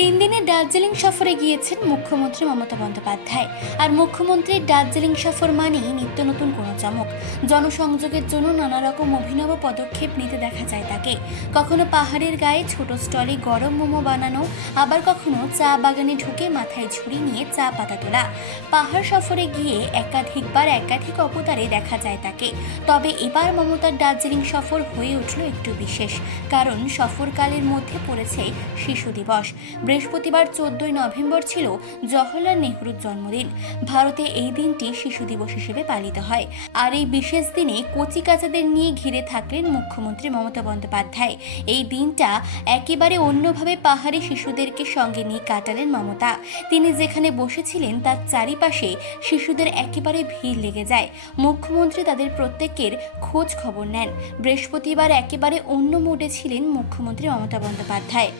তিন দিনের দার্জিলিং সফরে গিয়েছেন মুখ্যমন্ত্রী মমতা বন্দ্যোপাধ্যায়। আর মুখ্যমন্ত্রীর দার্জিলিং সফর মানেই নিত্য নতুন কোনো চমক। জনসংযোগের জন্য নানা রকম অভিনব পদক্ষেপ নিতে দেখা যায় তাকে। কখনো পাহাড়ের গায়ে ছোট স্টলে গরম মোমো বানানো, আবার কখনো চা বাগানে ঢুকে মাথায় ঝুড়ি নিয়ে চা পাতা তোলা। পাহাড় সফরে গিয়ে একাধিকবার একাধিক অবতারে দেখা যায় তাকে। তবে এবার মমতার দার্জিলিং সফর হয়ে উঠল একটু বিশেষ, কারণ সফরকালের মধ্যে পড়েছে শিশু দিবস। বৃহস্পতিবার 14 নভেম্বর ছিল জওহরলাল নেহরুর জন্মদিন। ভারতে এই দিনটি শিশু দিবস হিসেবে পালিত হয়। আর এই বিশেষ দিনে কচিকাচাদের নিয়ে ঘিরে থাকলেন মুখ্যমন্ত্রী মমতা বন্দ্যোপাধ্যায়। এই দিনটা একেবারে অন্যভাবে পাহাড়ি শিশুদেরকে সঙ্গে নিয়ে কাটালেন মমতা। তিনি যেখানে বসেছিলেন তার চারিপাশে শিশুদের একেবারে ভিড় লেগে যায়। মুখ্যমন্ত্রী তাদের প্রত্যেকের খোঁজ খবর নেন। বৃহস্পতিবার একেবারে অন্য মোডে ছিলেন মুখ্যমন্ত্রী মমতা বন্দ্যোপাধ্যায়।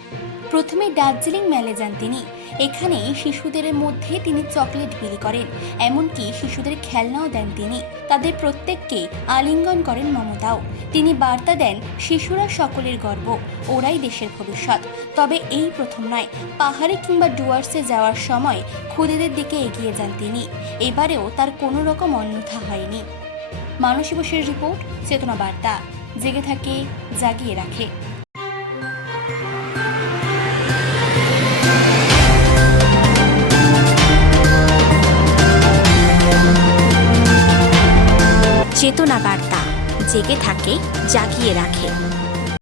প্রথমে দার্জিলিং মেলে যান তিনি। এখানে শিশুদের মধ্যে তিনি চকলেট বিলি করেন, এমনকি শিশুদের খেলনাও দেন তিনি। তাদের প্রত্যেককে আলিঙ্গন করেন মমতাও। তিনি বার্তা দেন, শিশুরা সকলের গর্ব, ওরাই দেশের ভবিষ্যৎ। তবে এই প্রথম নয়, পাহাড়ে কিংবা ডুয়ার্সে যাওয়ার সময় খুদেদের দিকে এগিয়ে যান তিনি। এবারেও তার কোনো রকম অন্যথা হয়নি। মানসী বসুর রিপোর্ট, চেতনা বার্তা। জেগে থাকে, জাগিয়ে রাখে। চেতনা বার্তা, জেগে থাকে, জাগিয়ে রাখে।